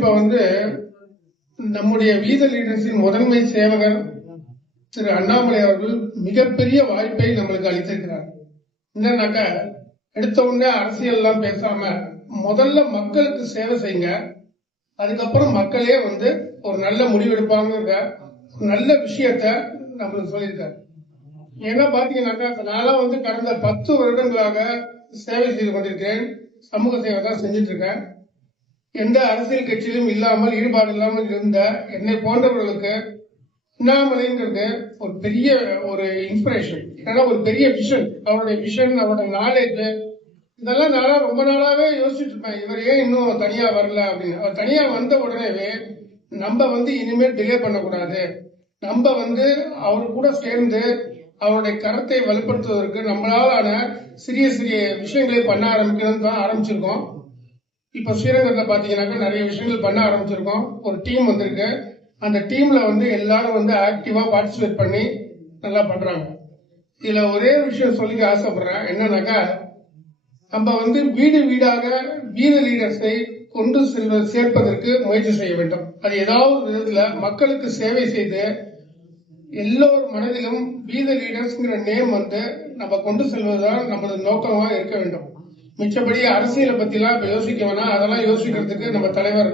இப்ப நம்முடைய வீத லீடர்ஸின் முதன்மை சேவகர் திரு அண்ணாமலை அவர்கள் மிகப்பெரிய வாய்ப்பை நம்மளுக்கு அளித்திருக்கிறார். என்னன்னாக்கா, எடுத்த உடனே அரசியல் எல்லாம் பேசாம முதல்ல மக்களுக்கு சேவை செய்யுங்க, அதுக்கப்புறம் மக்களே ஒரு நல்ல முடிவெடுப்பாங்க நல்ல விஷயத்த நம்மளுக்கு சொல்லியிருக்காரு. ஏன்னா பாத்தீங்கன்னாக்கா, நான்லாம் கடந்த 10 வருடங்களாக சேவை செய்து கொண்டிருக்கிறேன். சமூக சேவை தான் செஞ்சுட்டு இருக்கேன். எந்த அரசியல் கட்சியிலும் இல்லாமல் ஈடுபாடு இல்லாமல் இருந்த என்னை போன்றவர்களுக்கு அண்ணாமலைங்கிறது ஒரு பெரிய ஒரு இன்ஸ்பிரேஷன். ஏன்னா ஒரு பெரிய விஷன், அவருடைய விஷன், அவருடைய நாலேஜ், இதெல்லாம் நானா ரொம்ப நாளாவே யோசிச்சுட்டு இருப்பேன். இவர் ஏன் இன்னும் தனியா வரல அப்படின்னு. அவர் தனியா வந்த உடனேவே நம்ம இனிமேல் டிலே பண்ணக்கூடாது, நம்ம அவரு கூட சேர்ந்து அவருடைய கருத்தை வலுப்படுத்துவதற்கு நம்மளாலான சிறிய சிறிய விஷயங்களை பண்ண ஆரம்பிக்கணும்னு தான் ஆரம்பிச்சிருக்கோம். இப்ப ஸ்ரீரங்கத்துல பாத்தீங்கன்னாக்கா நிறைய விஷயங்கள் பண்ண ஆரம்பிச்சிருக்கோம். ஒரு டீம் வந்திருக்கு. அந்த டீம்ல எல்லாரும் ஆக்டிவா பார்ட்டிசிபேட் பண்ணி நல்லா பண்றாங்க. இதுல ஒரே விஷயம் சொல்லிக்க ஆசைப்படுறேன். என்னன்னாக்கா, நம்ம வீடு வீடாக வீத லீடர்ஸை கொண்டு சேர்ப்பதற்கு முயற்சி செய்ய வேண்டும். அது ஏதாவது விதத்துல மக்களுக்கு சேவை செய்து எல்லோர் மனதிலும் வீத லீடர்ஸ்ங்கிற நேம் நம்ம கொண்டு செல்வதுதான் நமது நோக்கமா இருக்க வேண்டும். மிச்சபடி அரசியலை பத்தி எல்லாம் இப்ப யோசிக்க வேணாம். அதெல்லாம் யோசிக்கிறதுக்கு நம்ம தலைவர்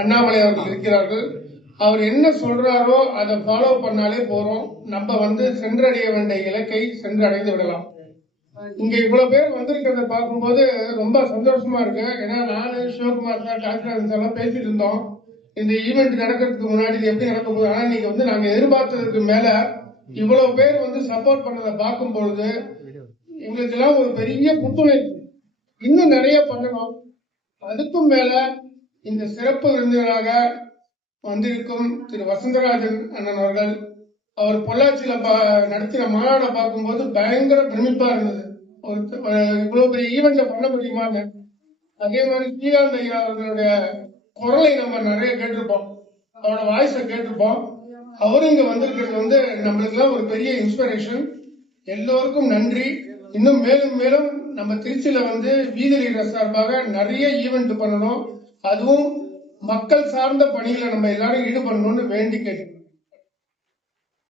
அண்ணாமலை அவர்கள் இருக்கிறார்கள். அவர் என்ன சொல்றாரோ அதை ஃபாலோ பண்ணாலே போறோம். நம்ம சென்றடைய வேண்டிய இலக்கை சென்று அடைந்து விடலாம். இங்க இவ்வளவு பேர் வந்திருக்கிறத பார்க்கும்போது ரொம்ப சந்தோஷமா இருக்கு. ஏன்னா நானு, சிவகுமார் சார், காசிராஜன் சார் எல்லாம் பேசிட்டு இருந்தோம் இந்த ஈவெண்ட் நடக்கிறதுக்கு முன்னாடி இது எப்படி நடக்க போகுது. ஆனா இன்னைக்கு நாங்க எதிர்பார்த்ததுக்கு மேல இவ்வளவு பேர் சப்போர்ட் பண்ணதை பார்க்கும் பொழுது எங்களுக்கு எல்லாம் ஒரு பெரிய புத்துணர்ச்சி. இன்னும் நிறைய பண்ணணும். அதுக்கும் மேல இந்த சிறப்பு விருந்தினராக வந்திருக்கும் திரு வசந்தராஜன் அண்ணன் அவர்கள், அவர் பொள்ளாச்சியில நடத்தின மாநாட பார்க்கும்போது பயங்கர பிரமிப்பா இருந்தது. இவ்வளவு பெரிய ஈவெண்ட்ல பண்ண முடியுமான்னு. அதே மாதிரி ஸ்ரீகாந்த் ஐயா அவர்களுடைய குரலை நம்ம நிறைய கேட்டிருப்போம், அவரோட வாய்ஸ கேட்டிருப்போம். அவரும் இங்க வந்திருக்கிறது நம்மளுக்கு எல்லாம் ஒரு பெரிய இன்ஸ்பிரேஷன். எல்லோருக்கும் நன்றி. இன்னும் மேலும் மேலும் நம்ம திருச்சியில வீதி லீடர் சார்பாக நிறைய ஈவெண்ட் பண்ணணும். அதுவும் மக்கள் சார்ந்த பணிகளை நம்ம எல்லாரும் ஈடுபடணும்னு வேண்டி கேட்டு